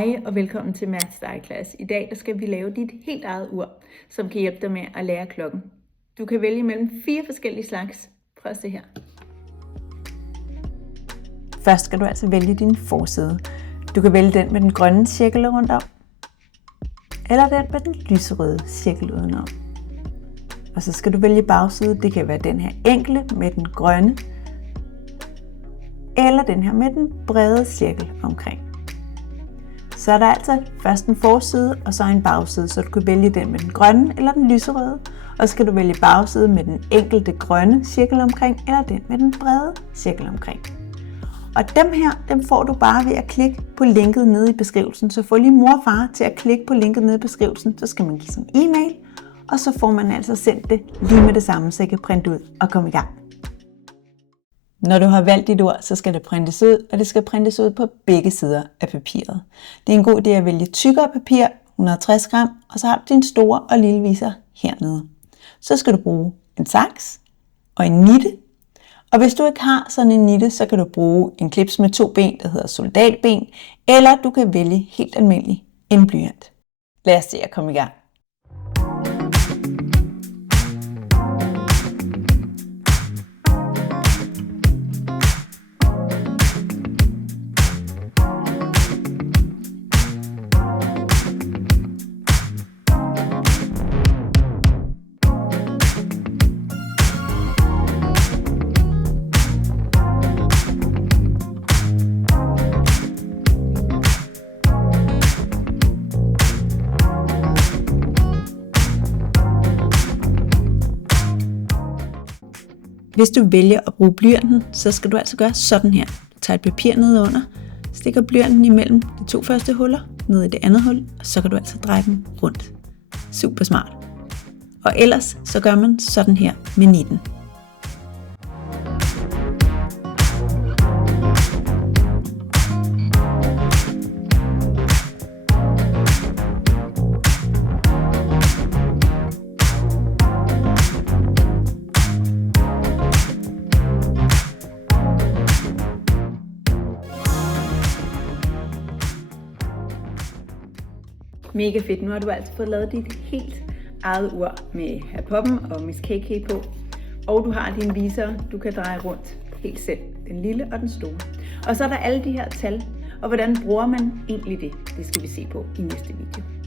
Hej og velkommen til Math Style Class. I dag skal vi lave dit helt eget ur, som kan hjælpe dig med at lære klokken. Du kan vælge mellem 4 forskellige slags. Prøv at se her. Først skal du altså vælge din forside. Du kan vælge den med den grønne cirkel rundt om, eller den med den lyserøde cirkel udenom. Og så skal du vælge bagside. Det kan være den her enkle med den grønne, eller den her med den brede cirkel omkring. Så er der altså først en forside og så en bagside, så du kan vælge den med den grønne eller den lyserøde. Og så skal du vælge bagside med den enkelte grønne cirkel omkring, eller den med den brede cirkel omkring. Og dem får du bare ved at klikke på linket nede i beskrivelsen. Så få lige mor og far til at klikke på linket nede i beskrivelsen, så skal man give som e-mail, og så får man altså sendt det lige med det samme, så I kan printe ud og komme i gang. Når du har valgt dit ur, så skal det printes ud, og det skal printes ud på begge sider af papiret. Det er en god idé at vælge tykkere papir, 160 gram, og så har du din store og lille viser hernede. Så skal du bruge en saks og en nitte. Og hvis du ikke har sådan en nitte, så kan du bruge en klips med 2 ben, der hedder soldatben, eller du kan vælge helt almindelig en blyant. Lad os se at komme i gang. Hvis du vælger at bruge blyanten, så skal du altså gøre sådan her. Du tager et papir ned under, stikker blyanten imellem de 2 første huller, ned i det andet hul, og så kan du altså dreje den rundt. Super smart. Og ellers så gør man sådan her med nitten. Mega fedt. Nu har du altså fået lavet dit helt eget ur med Herr Poppen og Miss KK på. Og du har dine viser, du kan dreje rundt helt selv. Den lille og den store. Og så er der alle de her tal. Og hvordan bruger man egentlig det? Det skal vi se på i næste video.